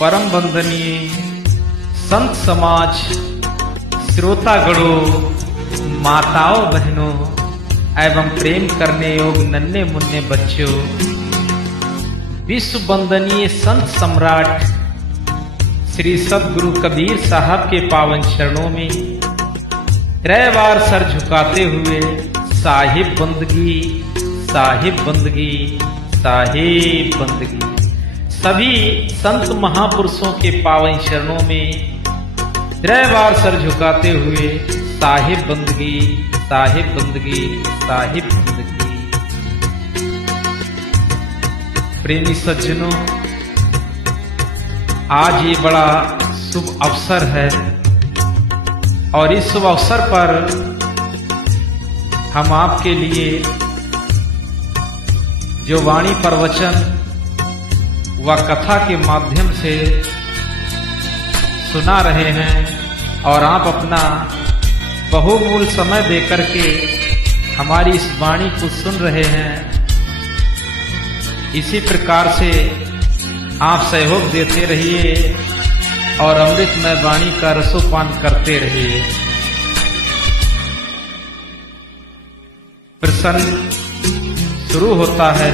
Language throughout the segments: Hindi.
परम वंदनीय संत समाज, श्रोतागणों, माताओं बहनों एवं प्रेम करने योग्य नन्हे मुन्ने बच्चों, विश्व वंदनीय संत सम्राट श्री सद्गुरु कबीर साहब के पावन चरणों में त्रय बार सर झुकाते हुए साहिब बंदगी, साहिब बंदगी, साहिब बंदगी। सभी संत महापुरुषों के पावन चरणों में त्रय बार सर झुकाते हुए साहिब बंदगी, साहिब बंदगी, साहिब बंदगी। प्रेमी सज्जनों, आज ये बड़ा शुभ अवसर है और इस शुभ अवसर पर हम आपके लिए जो वाणी प्रवचन व कथा के माध्यम से सुना रहे हैं और आप अपना बहुमूल्य समय देकर के हमारी इस वाणी को सुन रहे हैं, इसी प्रकार से आप सहयोग देते रहिए और अमृतमय वाणी का रसोपान करते रहिए। प्रसंग शुरू होता है।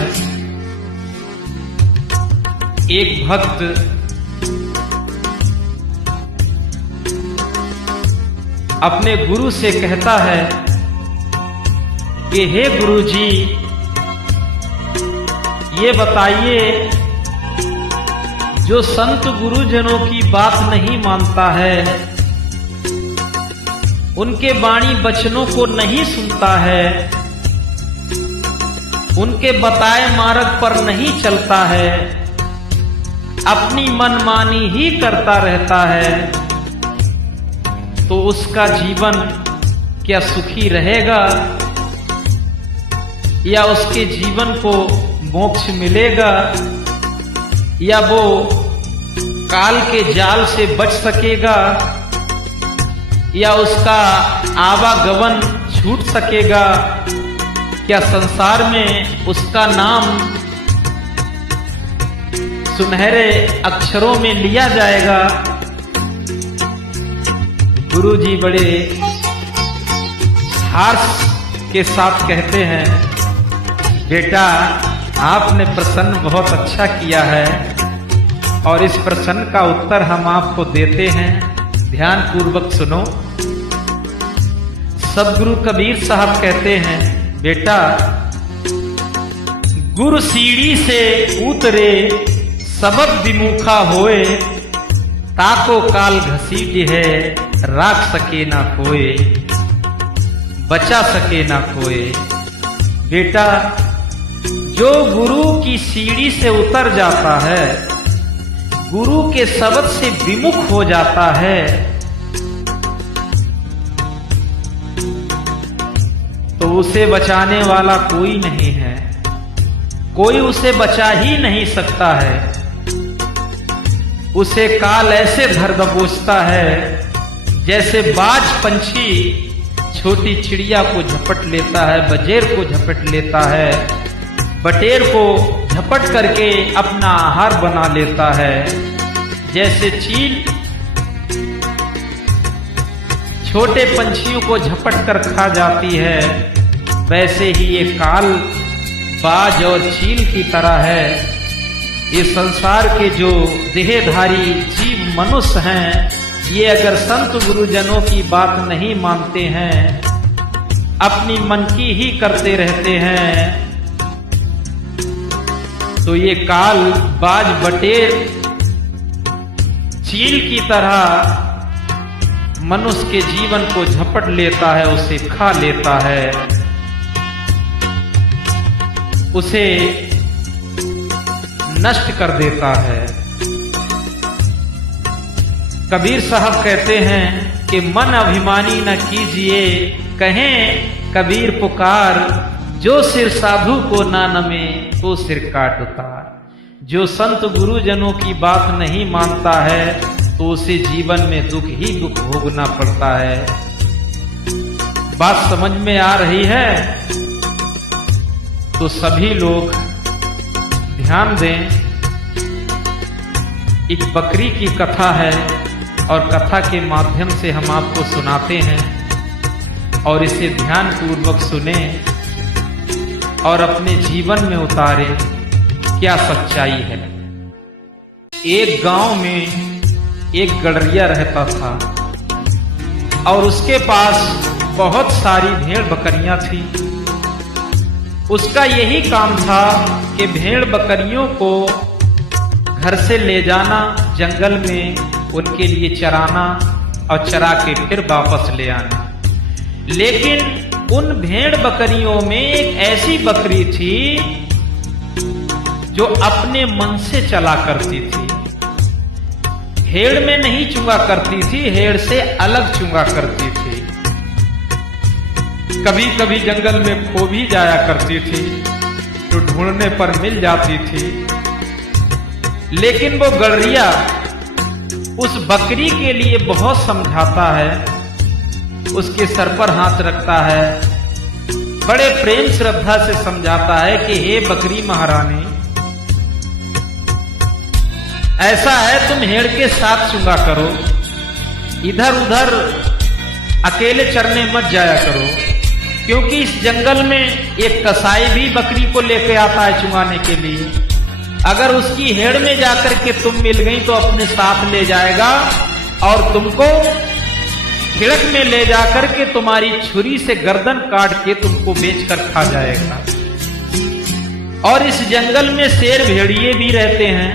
एक भक्त अपने गुरु से कहता है कि हे गुरु जी, ये बताइए, जो संत गुरुजनों की बात नहीं मानता है, उनके वाणी वचनों को नहीं सुनता है, उनके बताए मार्ग पर नहीं चलता है, अपनी मनमानी ही करता रहता है, तो उसका जीवन क्या सुखी रहेगा या उसके जीवन को मोक्ष मिलेगा या वो काल के जाल से बच सकेगा या उसका आवागमन छूट सकेगा? क्या संसार में उसका नाम सुनहरे अक्षरों में लिया जाएगा? गुरु जी बड़े हार्श के साथ कहते हैं, बेटा, आपने प्रश्न बहुत अच्छा किया है और इस प्रश्न का उत्तर हम आपको देते हैं, ध्यान पूर्वक सुनो। सद्गुरु कबीर साहब कहते हैं, बेटा, गुरु सीढ़ी से उतरे सबब विमुखा होए, ताको काल घसीट है, राख सके ना कोई, बचा सके ना कोई। बेटा, जो गुरु की सीढ़ी से उतर जाता है, गुरु के शब्द से विमुख हो जाता है, तो उसे बचाने वाला कोई नहीं है, कोई उसे बचा ही नहीं सकता है। उसे काल ऐसे धर दबोचता है जैसे बाज पंछी छोटी चिड़िया को झपट लेता है, बजेर को झपट लेता है, बटेर को झपट करके अपना आहार बना लेता है। जैसे चील छोटे पंछियों को झपट कर खा जाती है, वैसे ही ये काल बाज और चील की तरह है। ये संसार के जो देहधारी जीव मनुष्य हैं, ये अगर संत गुरुजनों की बात नहीं मानते हैं, अपनी मन की ही करते रहते हैं, तो ये काल बाज बटेर चील की तरह मनुष्य के जीवन को झपट लेता है, उसे खा लेता है, उसे नष्ट कर देता है। कबीर साहब कहते हैं कि मन अभिमानी न कीजिए, कहें कबीर पुकार, जो सिर साधु को ना नमे, तो सिर काट उतार। जो संत गुरुजनों की बात नहीं मानता है, तो उसे जीवन में दुख ही दुख भोगना पड़ता है। बात समझ में आ रही है? तो सभी लोग ध्यान दें एक बकरी की कथा है और कथा के माध्यम से हम आपको सुनाते हैं और इसे ध्यान पूर्वक सुने और अपने जीवन में उतारे क्या सच्चाई है। एक गांव में एक गड़रिया रहता था और उसके पास बहुत सारी भेड़ बकरियां थी। उसका यही काम था कि भेड़ बकरियों को घर से ले जाना, जंगल में उनके लिए चराना और चरा के फिर वापस ले आना। लेकिन उन भेड़ बकरियों में एक ऐसी बकरी थी जो अपने मन से चला करती थी। हेड़ में नहीं चुंगा करती थी, हेड़ से अलग चुंगा करती थी। कभी कभी जंगल में खो भी जाया करती थी तो ढूंढने पर मिल जाती थी। लेकिन वो गड़रिया उस बकरी के लिए बहुत समझाता है, उसके सर पर हाथ रखता है, बड़े प्रेम श्रद्धा से समझाता है कि हे बकरी महारानी, ऐसा है तुम हेड़ के साथ चुंगा करो, इधर उधर अकेले चरने मत जाया करो, क्योंकि इस जंगल में एक कसाई भी बकरी को लेकर आता है चुंगाने के लिए। अगर उसकी हेड़ में जाकर के तुम मिल गई तो अपने साथ ले जाएगा और तुमको खिड़क में ले जाकर के तुम्हारी छुरी से गर्दन काट के तुमको बेचकर खा जाएगा। और इस जंगल में शेर भेड़िए भी रहते हैं,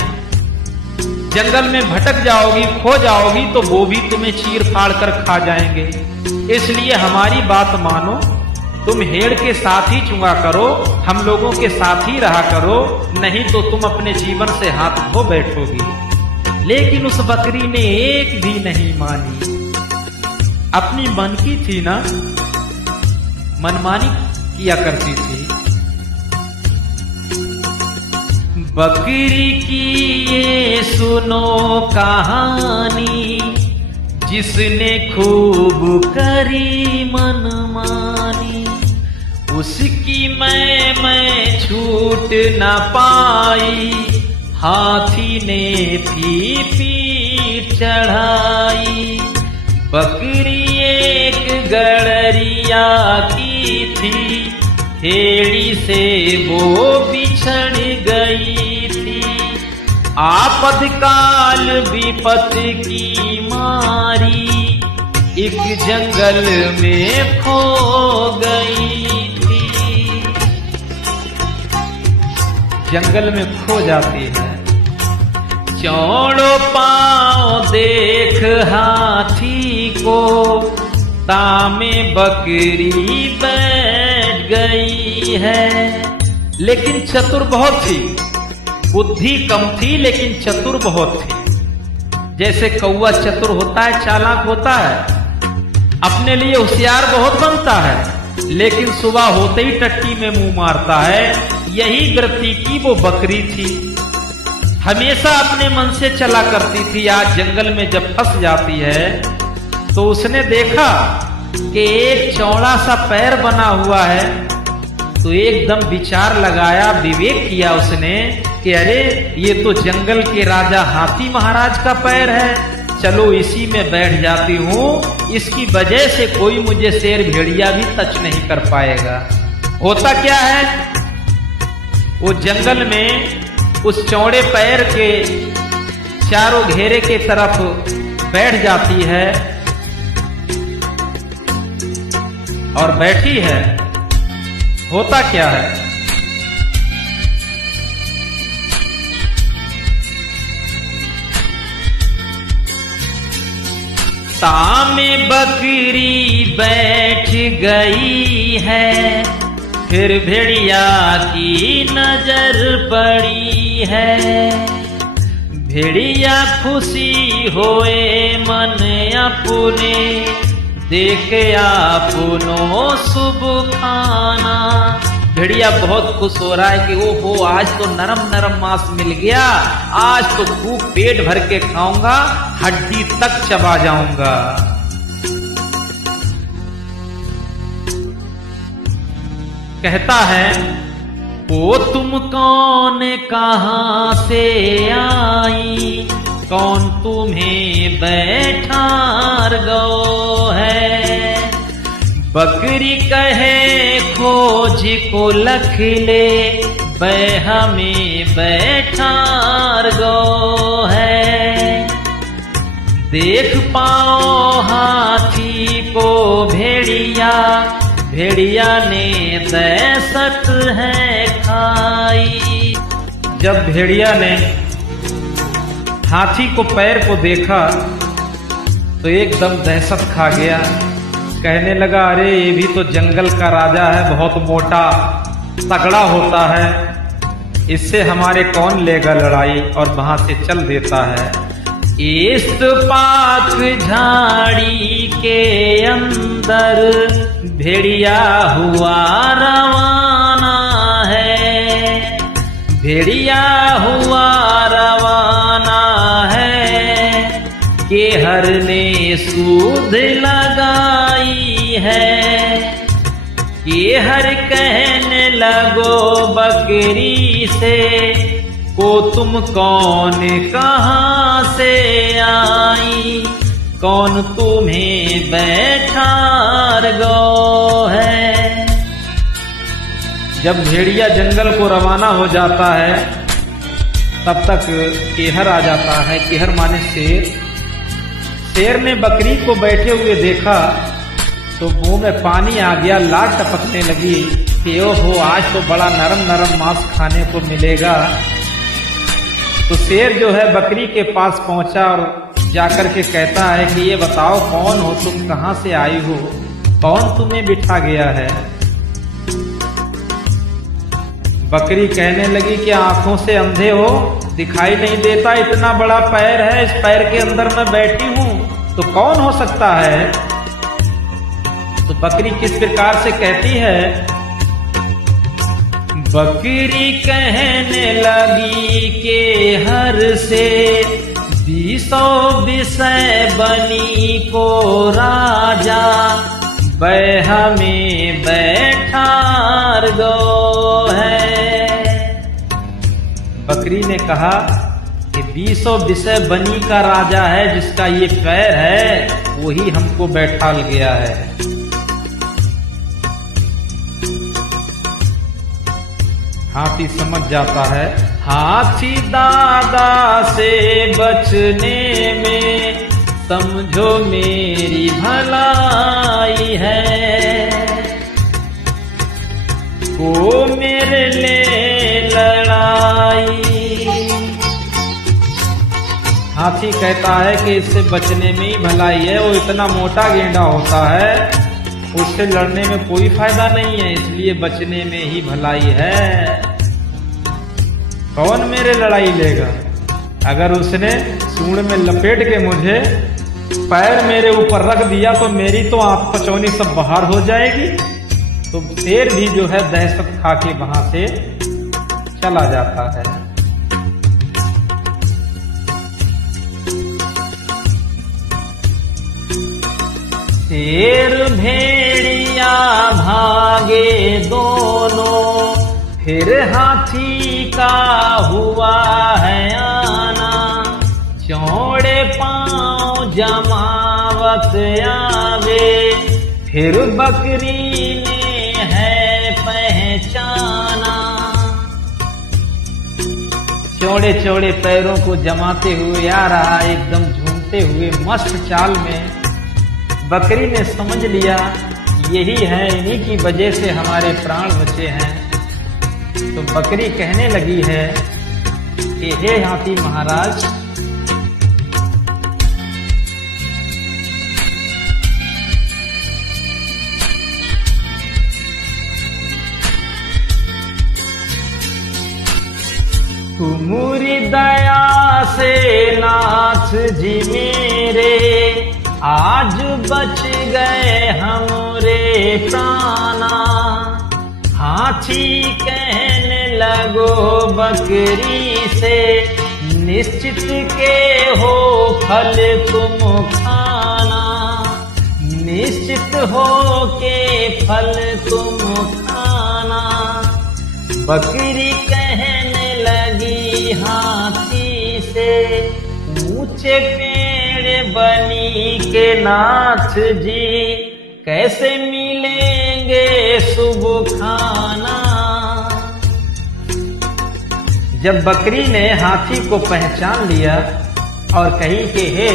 जंगल में भटक जाओगी, खो जाओगी तो वो भी तुम्हें चीर फाड़ कर खा जाएंगे। इसलिए हमारी बात मानो, तुम हेड़ के साथ ही चुंगा करो, हम लोगों के साथ ही रहा करो, नहीं तो तुम अपने जीवन से हाथ धो बैठोगी। लेकिन उस बकरी ने एक भी नहीं मानी। अपनी मन की थी ना, मनमानी किया करती थी। बकरी की ये सुनो कहानी, जिसने खूब करी मनमानी, उसकी मैं छूट न पाई, हाथी ने भी पीठ चढ़ाई। बकरी एक गड़रिया की थी, हेड़ी से वो बिछड़ गई थी। आपदकाल विपत की मारी, एक जंगल में खो गई थी। जंगल में खो जाती है। चौड़ो पांव देख हाथी को, तामे बकरी बैठ गई है। लेकिन चतुर बहुत थी, बुद्धि कम थी लेकिन चतुर बहुत थी। जैसे कौवा चतुर होता है, चालाक होता है, अपने लिए होशियार बहुत बनता है, लेकिन सुबह होते ही टट्टी में मुंह मारता है। यही वृत्ति की वो बकरी थी, हमेशा अपने मन से चला करती थी। आज जंगल में जब फंस जाती है तो उसने देखा कि एक चौड़ा सा पैर बना हुआ है, तो एकदम विचार लगाया, विवेक किया उसने कि अरे ये तो जंगल के राजा हाथी महाराज का पैर है, चलो इसी में बैठ जाती हूँ, इसकी वजह से कोई मुझे शेर भेड़िया भी टच नहीं कर पाएगा। होता क्या है, वो जंगल में उस चौड़े पैर के चारों घेरे के तरफ बैठ जाती है और बैठी है। होता क्या है, तामे बकरी बैठ गई है, फिर भेड़िया की नजर पड़ी है। भेड़िया खुशी होए मन अपने, देखे आपनो शुभ खाना। भेड़िया बहुत खुश हो रहा है कि ओहो आज तो नरम नरम मांस मिल गया, आज तो खूब पेट भर के खाऊंगा, हड्डी तक चबा जाऊंगा। कहता है, ओ तुम कौन कहां से आई, कौन तुम्हें बैठार गो है। बकरी कहे खोज को लख ले, बैहा में बैठार गो है। देख पाओ हाथी को भेड़िया, भेड़िया ने दहशत है खाई। जब भेड़िया ने हाथी को पैर को देखा तो एकदम दहशत खा गया। कहने लगा, अरे ये भी तो जंगल का राजा है, बहुत मोटा तगड़ा होता है, इससे हमारे कौन लेगा लड़ाई, और वहां से चल देता है। इस्तपाक झाड़ी के अंदर भेड़िया हुआ रवाना है, भेड़िया हुआ रवाना है। केहर ने सूद लगाई है, केहर कहने लगो बकरी से, को तुम कौन कहाँ से आई, कौन तुम्हें बैठार गो है। जब भेड़िया जंगल को रवाना हो जाता है तब तक केहर आ जाता है। केहर माने शेर। शेर ने बकरी को बैठे हुए देखा तो मुंह में पानी आ गया, लार टपकने लगी कि ओहो, आज तो बड़ा नरम नरम मांस खाने को मिलेगा। तो शेर जो है बकरी के पास पहुंचा और जाकर के कहता है कि ये बताओ कौन हो तुम, कहां से आई हो, कौन तुम्हें बिठा गया है। बकरी कहने लगी कि आंखों से अंधे हो, दिखाई नहीं देता, इतना बड़ा पैर है, इस पैर के अंदर मैं बैठी हूं तो कौन हो सकता है। तो बकरी किस प्रकार से कहती है, बकरी कहने लगी के हर से, 20 विषय बनी को राजा, बैहा में बैठार गो है। बकरी ने कहा कि 20 विषय बनी का राजा है, जिसका ये पैर है वही हमको बैठाल गया है। हाथी समझ जाता है, हाथी दादा से बचने में समझो मेरी भलाई है, को मेरे लिए लड़ाई। हाथी कहता है कि इससे बचने में ही भलाई है, वो इतना मोटा गेंडा होता है, उससे लड़ने में कोई फायदा नहीं है, इसलिए बचने में ही भलाई है। कौन मेरे लड़ाई लेगा। अगर उसने सूंड में लपेट के मुझे पैर मेरे ऊपर रख दिया तो मेरी तो आंख पचौनी सब बाहर हो जाएगी। तो शेर भी जो है दहशत खा के वहां से चला जाता है। शेर भेड़िया भागे दोनों, फिर हाथी का हुआ है आना, चौड़े पांव जमावत आवे, फिर बकरी ने है पहचाना। चौड़े चौड़े पैरों को जमाते हुए आ रहा, एकदम झूमते हुए मस्त चाल में। बकरी ने समझ लिया यही है, इन्हीं की वजह से हमारे प्राण बचे हैं। तो बकरी कहने लगी है कि हे हाथी महाराज, तुम्हारी दया से नाथ जी मेरे, आज बच गए हमरे प्राणा। हाथी कहने लगो बकरी से, निश्चित के हो फल तुम खाना, निश्चित हो के फल तुम खाना। बकरी कहने लगी हाथी से, ऊंचे पेड़ बनी के नाथ जी, कैसे मिलेंगे सुबह खाना। जब बकरी ने हाथी को पहचान लिया और कही कि हे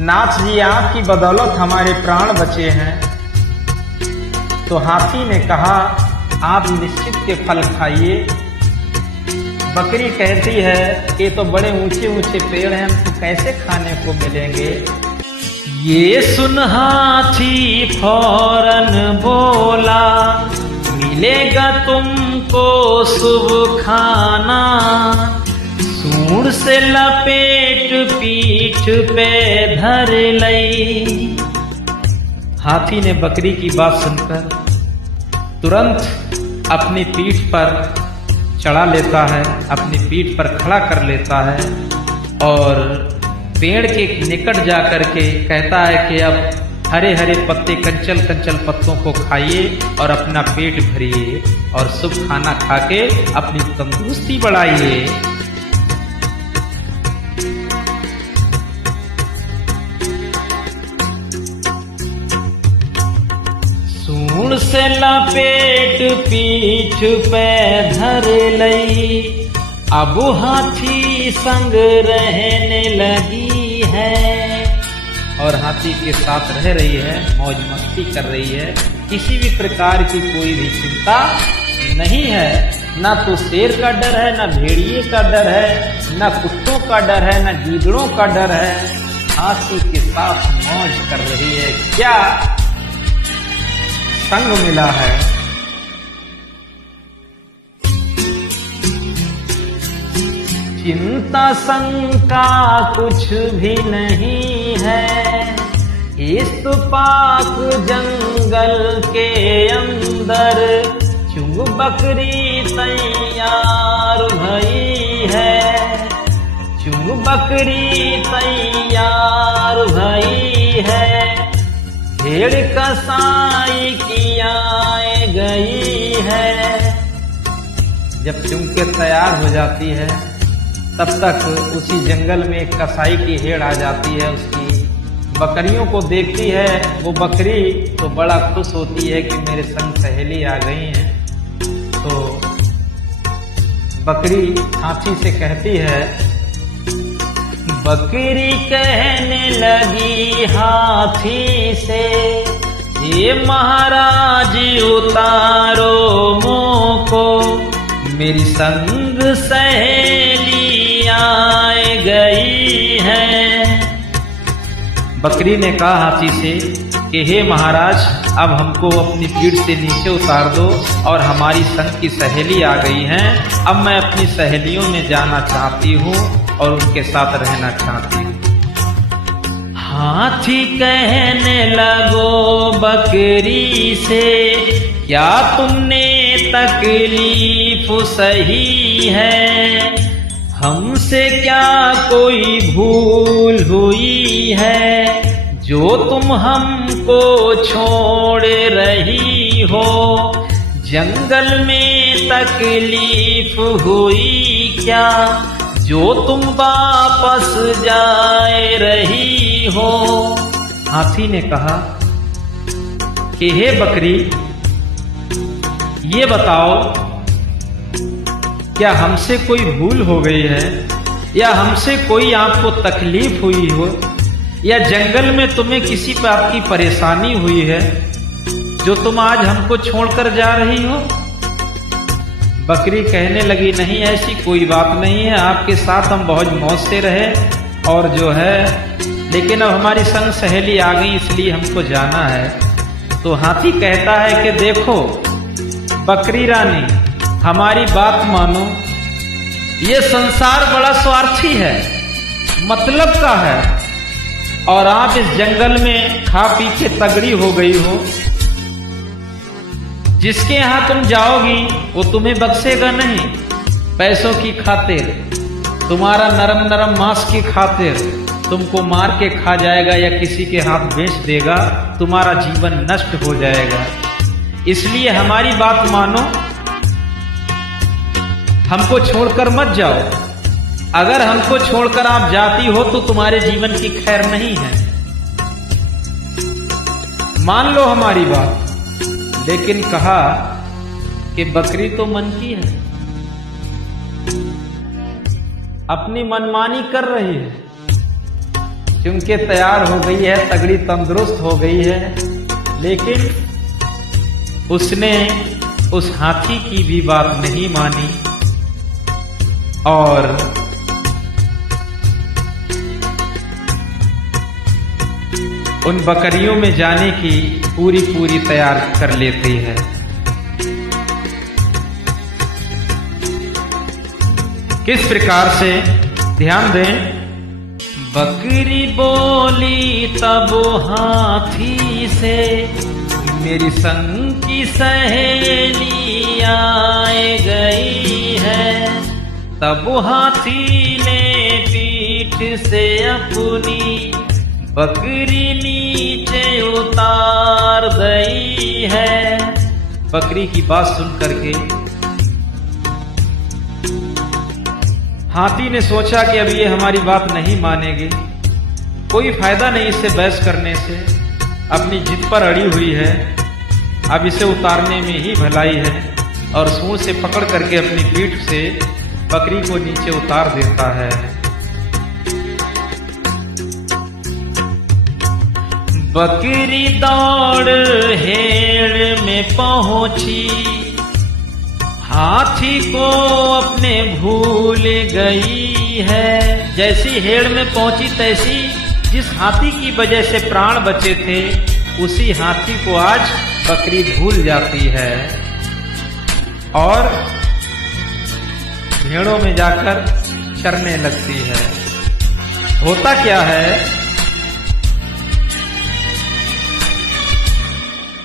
नाथ जी, आपकी बदौलत हमारे प्राण बचे हैं, तो हाथी ने कहा आप निश्चित के फल खाइए। बकरी कहती है ये तो बड़े ऊंचे ऊंचे पेड़ हैं, हमको कैसे खाने को मिलेंगे। ये सुन हाथी फौरन बोला, मिलेगा तुमको सुबह खाना। सूंड से लपेट पीठ पे धर लई। हाथी ने बकरी की बात सुनकर तुरंत अपनी पीठ पर चढ़ा लेता है, अपनी पीठ पर खड़ा कर लेता है और पेड़ के निकट जाकर के कहता है कि अब हरे हरे पत्ते, कंचल कंचल पत्तों को खाइए और अपना पेट भरिए और शुभ खाना खा के अपनी तंदुरुस्ती बढ़ाइए। सूंड से लपेट पीठ पे धर लई, अब हाथी संग रहने लगी है। और हाथी के साथ रह रही है, मौज मस्ती कर रही है, किसी भी प्रकार की कोई भी चिंता नहीं है। ना तो शेर का डर है, ना भेड़िए का डर है, ना कुत्तों का डर है, ना गीदड़ों का डर है। हाथी के साथ मौज कर रही है। क्या संग मिला है। चिंता शंका कुछ भी नहीं है, इस पाक जंगल के अंदर चुंग बकरी तैयार भई है। चुंग बकरी तैयार भई है, भेड़ कसाई की आए गई है। जब चुंग के तैयार हो जाती है तब तक उसी जंगल में एक कसाई की हेड़ आ जाती है, उसकी बकरियों को देखती है। वो बकरी तो बड़ा खुश होती है कि मेरे संग सहेली आ गई हैं। तो बकरी हाथी से कहती है, बकरी कहने लगी हाथी से, ये महाराज उतारो मोको, मेरी संग सहेली आए गई है। बकरी ने कहा हाथी से कि हे महाराज, अब हमको अपनी पीठ से नीचे उतार दो और हमारी संग की सहेली आ गई हैं। अब मैं अपनी सहेलियों में जाना चाहती हूँ और उनके साथ रहना चाहती हूँ। हाथी कहने लगो बकरी से, क्या तुमने तकलीफ सही है, हमसे क्या कोई भूल हुई है, जो तुम हमको छोड़ रही हो। जंगल में तकलीफ हुई क्या, जो तुम वापस जाए रही हो। हाथी ने कहा कि हे बकरी, ये बताओ क्या हमसे कोई भूल हो गई है, या हमसे कोई आपको तकलीफ हुई हो, या जंगल में तुम्हें किसी बात की परेशानी हुई है जो तुम आज हमको छोड़कर जा रही हो। बकरी कहने लगी, नहीं ऐसी कोई बात नहीं है, आपके साथ हम बहुत मौज से रहे और जो है, लेकिन अब हमारी संग सहेली आ गई इसलिए हमको जाना है। तो हाथी कहता है कि देखो बकरी रानी, हमारी बात मानो, ये संसार बड़ा स्वार्थी है, मतलब का है, और आप इस जंगल में खा पी के तगड़ी हो गई हो। जिसके यहां तुम जाओगी वो तुम्हें बख्शेगा नहीं, पैसों की खातिर, तुम्हारा नरम नरम मांस की खातिर तुमको मार के खा जाएगा या किसी के हाथ बेच देगा, तुम्हारा जीवन नष्ट हो जाएगा। इसलिए हमारी बात मानो, हमको छोड़कर मत जाओ। अगर हमको छोड़कर आप जाती हो तो तुम्हारे जीवन की खैर नहीं है। मान लो हमारी बात। लेकिन कहा कि बकरी तो मन की है, अपनी मनमानी कर रही है, क्योंकि तैयार हो गई है, तगड़ी तंदुरुस्त हो गई है। लेकिन उसने उस हाथी की भी बात नहीं मानी और उन बकरियों में जाने की पूरी तैयार कर लेती है। किस प्रकार से, ध्यान दें। बकरी बोली तब हाथी से, मेरी संग की सहेली आए गई है। तब हाथी ने पीठ से अपनी बकरी नीचे उतार गई है। बकरी की बात सुन करके हाथी ने सोचा कि अब ये हमारी बात नहीं मानेगी, कोई फायदा नहीं इससे बहस करने से, अपनी जिद पर अड़ी हुई है, अब इसे उतारने में ही भलाई है। और सूंड से पकड़ करके अपनी पीठ से बकरी को नीचे उतार देता है। बकरी दौड़ हेड़ में पहुंची, हाथी को अपने भूल गई है। जैसी हेड़ में पहुंची तैसी जिस हाथी की वजह से प्राण बचे थे, उसी हाथी को आज बकरी भूल जाती है और भेड़ों में जाकर चरने लगती है। होता क्या है,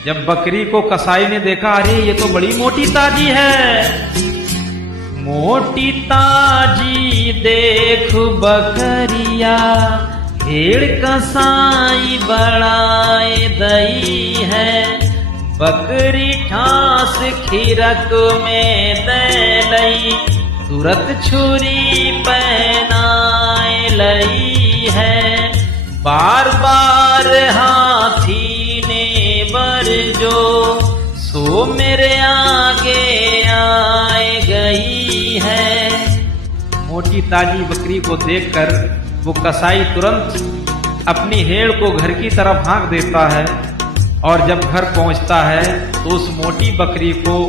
जब बकरी को कसाई ने देखा, अरे ये तो बड़ी मोटी ताजी है। मोटी ताजी देख बकरिया, हेड़ कसाई बढ़ाए दई है। बकरी ठास खीरक में दे लई, तुरत छुरी पहनाए लई है। बार बार हाथी बर जो सो मेरे आगे आए गई है। मोटी ताजी बकरी को देखकर वो कसाई तुरंत अपनी हेड़ को घर की तरफ हाँक देता है और जब घर पहुंचता है तो उस मोटी बकरी को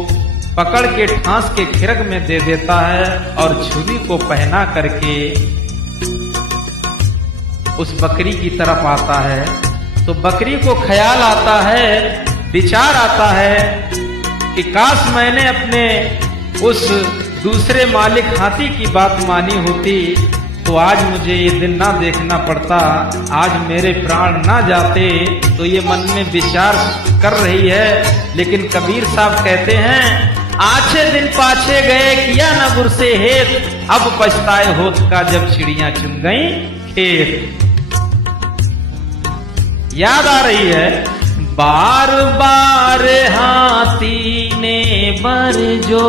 पकड़ के ठांस के खिरक में दे देता है और छुरी को पहना करके उस बकरी की तरफ आता है। तो बकरी को ख्याल आता है, विचार आता है कि काश मैंने अपने उस दूसरे मालिक हाथी की बात मानी होती तो आज मुझे ये दिन ना देखना पड़ता, आज मेरे प्राण ना जाते। तो ये मन में विचार कर रही है। लेकिन कबीर साहब कहते हैं, आछे दिन पाछे गए किया न गुर से हेत, अब पछताए होत का जब चिड़ियां चुन गई खेत। याद आ रही है, बार बार हाथी ने बर जो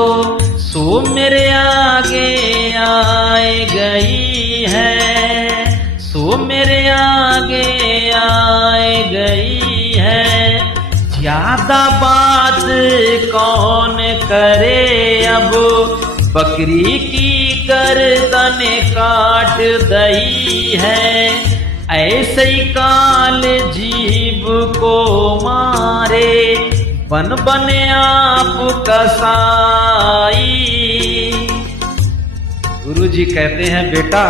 सो मेरे आगे आए गई है। सो मेरे आगे आए गई है। ज्यादा बात कौन करे अब, बकरी की गर्दन काट दई है। ऐसे ही काल जीव को मारे, बन बने आप कसाई। गुरु जी कहते हैं, बेटा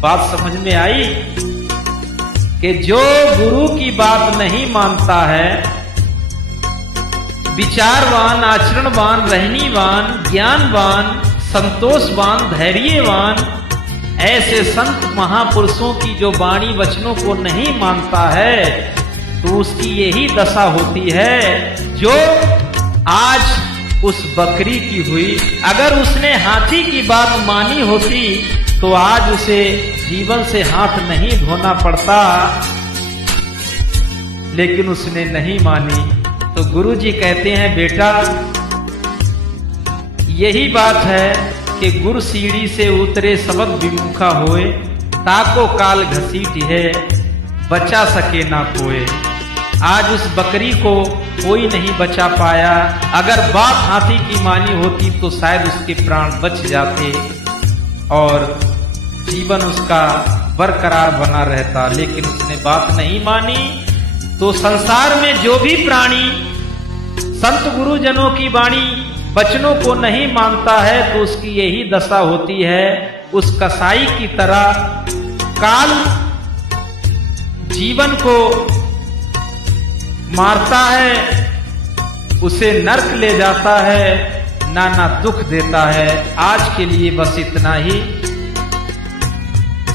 बात समझ में आई कि जो गुरु की बात नहीं मानता है, विचारवान, आचरणवान, रहनीवान, ज्ञानवान, संतोषवान, धैर्यवान, ऐसे संत महापुरुषों की जो वाणी वचनों को नहीं मानता है तो उसकी यही दशा होती है जो आज उस बकरी की हुई। अगर उसने हाथी की बात मानी होती तो आज उसे जीवन से हाथ नहीं धोना पड़ता, लेकिन उसने नहीं मानी। तो गुरु जी कहते हैं, बेटा यही बात है कि गुर सीढ़ी से उतरे सबद विमुखा होए, ताको काल घसीट है बचा सके ना कोई। आज उस बकरी को कोई नहीं बचा पाया, अगर बात हाथी की मानी होती तो शायद उसके प्राण बच जाते और जीवन उसका बरकरार बना रहता, लेकिन उसने बात नहीं मानी। तो संसार में जो भी प्राणी संत गुरुजनों की वाणी वचनों को नहीं मानता है तो उसकी यही दशा होती है। उस कसाई की तरह काल जीवन को मारता है, उसे नरक ले जाता है, नाना दुख देता है। आज के लिए बस इतना ही।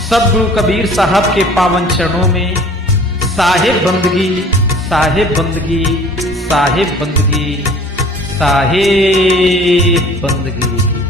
सद्गुरु कबीर साहब के पावन चरणों में साहिब बंदगी, साहिब बंदगी, साहिब बंदगी, साहिब बंदगी।